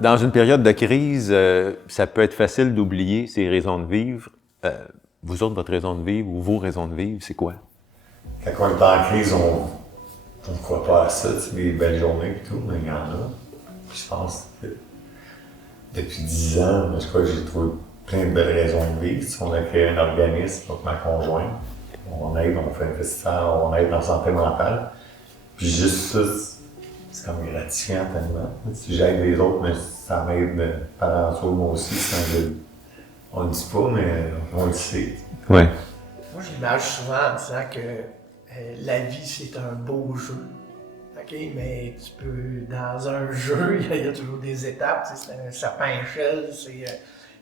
Dans une période de crise, ça peut être facile d'oublier ses raisons de vivre. Vous autres, votre raison de vivre ou vos raisons de vivre, c'est quoi? Quand on est en crise, on ne croit pas à ça, c'est des belles journées et tout, mais il y en a. Puis je pense que depuis 10 ans, je crois que j'ai trouvé plein de belles raisons de vivre. On a créé un organisme avec ma conjointe. On aide, on fait investissement, on aide en santé mentale. Puis juste ça, c'est comme gratifiant tellement. Si j'aide les autres, mais ça m'aide par en soi, moi aussi. On le dit pas, mais on le sait. Ouais. Moi, je l'image souvent en disant que la vie, c'est un beau jeu. OK, mais tu peux, dans un jeu, il y a toujours des étapes. C'est un sapin à échelle,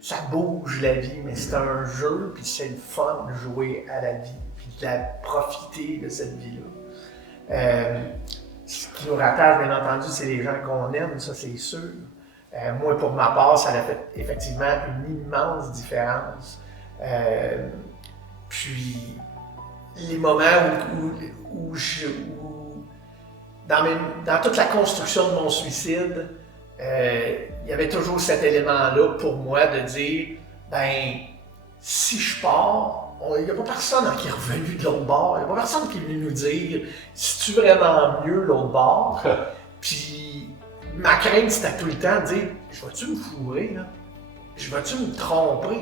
ça bouge la vie, mais c'est un jeu, puis c'est le fun de jouer à la vie, puis de la profiter de cette vie-là. Ce qui nous rattache, bien entendu, c'est les gens qu'on aime, ça c'est sûr. Moi, pour ma part, ça a fait effectivement une immense différence. Puis, les moments où dans toute la construction de mon suicide, il y avait toujours cet élément-là pour moi de dire, ben, si je pars, il n'y a pas personne qui est revenu de l'autre bord, il n'y a pas personne qui est venu nous dire, si tu vraiment mieux l'autre bord. Puis, ma crainte, c'était tout le temps de dire, je vais-tu me fourrer, là? Je vais-tu me tromper?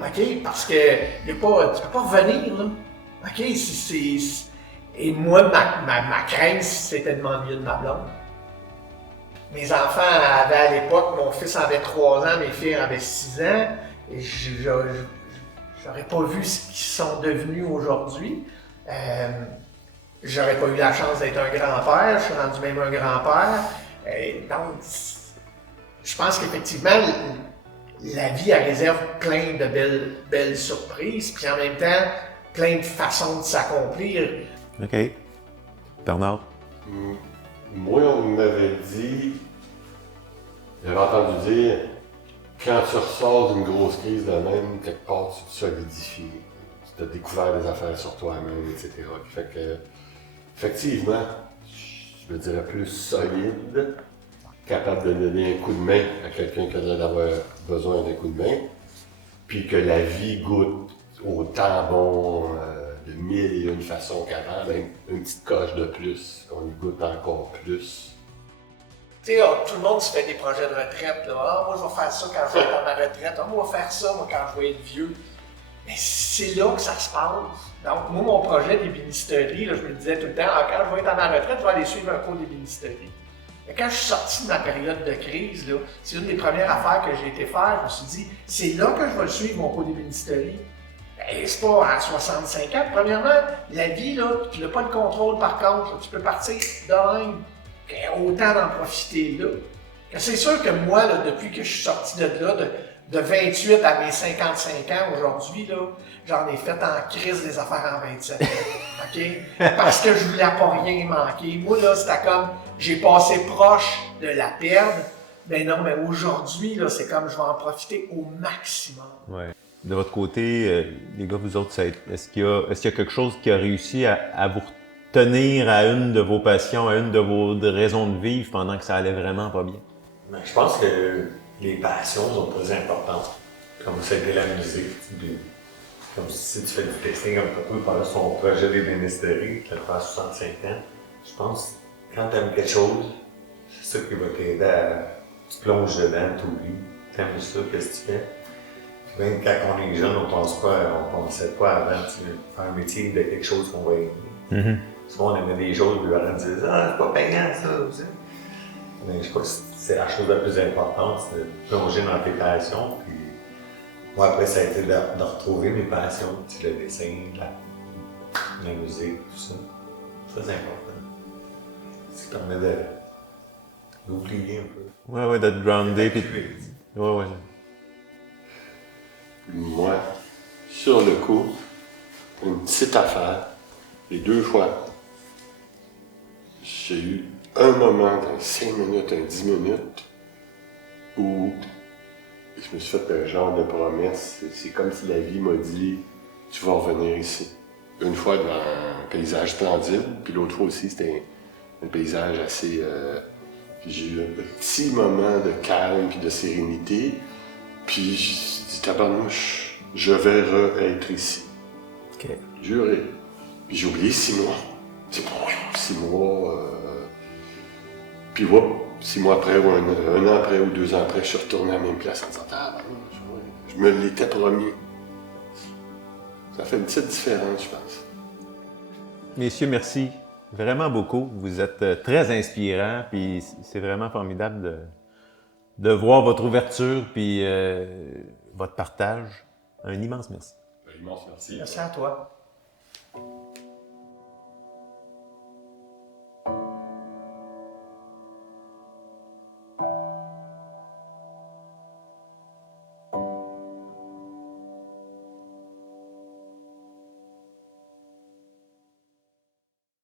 OK? Parce que tu peux pas revenir, là. OK? Et moi, ma crainte, c'était de m'ennuyer de ma blonde. Mes enfants avaient à l'époque, mon fils avait 3 ans, mes filles avaient 6 ans, et j'aurais pas vu ce qu'ils sont devenus aujourd'hui. J'aurais pas eu la chance d'être un grand-père, je suis rendu même un grand-père. Donc, je pense qu'effectivement, la vie, elle réserve plein de belles surprises, puis en même temps, plein de façons de s'accomplir. OK. Bernard? Moi, on m'avait dit, j'avais entendu dire, quand tu ressors d'une grosse crise de même, quelque part, tu te solidifies. Tu as découvert des affaires sur toi-même, etc. Fait que, effectivement, je me dirais plus solide, capable de donner un coup de main à quelqu'un qui a l'air d'avoir besoin d'un coup de main, puis que la vie goûte autant bon de 1001 façons qu'avant, même une petite coche de plus, qu'on y goûte encore plus. Tu sais, tout le monde se fait des projets de retraite, là. Ah, moi, je vais faire ça quand je vais être à ma retraite. Ah, moi, je vais faire ça, moi, quand je vais être vieux. Mais c'est là que ça se passe. Donc, moi, mon projet d'ébénisterie, là, je me disais tout le temps, ah, quand je vais être à ma retraite, je vais aller suivre un cours d'ébénisterie. Mais quand je suis sorti de ma période de crise, là, c'est une des premières affaires que j'ai été faire. Je me suis dit, c'est là que je vais suivre mon cours d'ébénisterie. Ben, c'est pas à 65 ans. Premièrement, la vie, là, tu n'as pas le contrôle par contre. Là, tu peux partir de même. Autant d'en profiter là. C'est sûr que moi, là, depuis que je suis sorti de là, de 28 à mes 55 ans aujourd'hui, là, j'en ai fait en crise des affaires en 27 ans. OK? Parce que je voulais pas rien manquer. Moi, là, c'était comme, j'ai passé proche de la perdre. Mais non, mais aujourd'hui, là, c'est comme, je vais en profiter au maximum. Ouais. De votre côté, les gars, vous autres, est-ce qu'il y a quelque chose qui a réussi à vous tenir à une de vos passions, à une de vos raisons de vivre pendant que ça allait vraiment pas bien? Ben, je pense que les passions sont très importantes. Comme c'était la musique. Comme si tu fais du texting comme papa pendant son projet d'ébénisterie, qui a 65 ans. Je pense que quand tu aimes quelque chose, c'est ça qui va t'aider à. Tu plonges dedans, tu oublies. Tu aimes ça, qu'est-ce que tu fais? Puis même quand on est jeune, on pensait pas avant faire un métier de quelque chose qu'on va aimer. Souvent, on aimait des choses, les parents disaient ah, c'est pas payant ça, aussi. Mais je crois que c'est la chose la plus importante, c'est de plonger dans tes passions. Puis, moi, après, ça a été de retrouver mes passions, le dessin, la musique, tout ça. Très important. Ça permet d'oublier un peu. Ouais, d'être groundé. Puis... Ouais. Moi, sur le coup, une petite affaire, les 2 fois, j'ai eu un moment dans 5 minutes, 10 minutes, où je me suis fait un genre de promesse. C'est comme si la vie m'a dit « Tu vas revenir ici ». Une fois devant un paysage splendide, puis l'autre fois aussi, c'était un paysage assez Puis j'ai eu un petit moment de calme puis de sérénité. Puis j'ai dit, tabarnouche, je vais être ici. OK. Juré. Puis j'ai oublié 6 mois. C'est bon, 6 mois. Puis voilà, 6 mois après, ou un an après, ou 2 ans après, je suis retourné à la même place en disant, je me l'étais promis. Ça fait une petite différence, je pense. Messieurs, merci vraiment beaucoup. Vous êtes très inspirants, puis c'est vraiment formidable de voir votre ouverture, puis votre partage. Un immense merci. Immense merci. Merci à toi.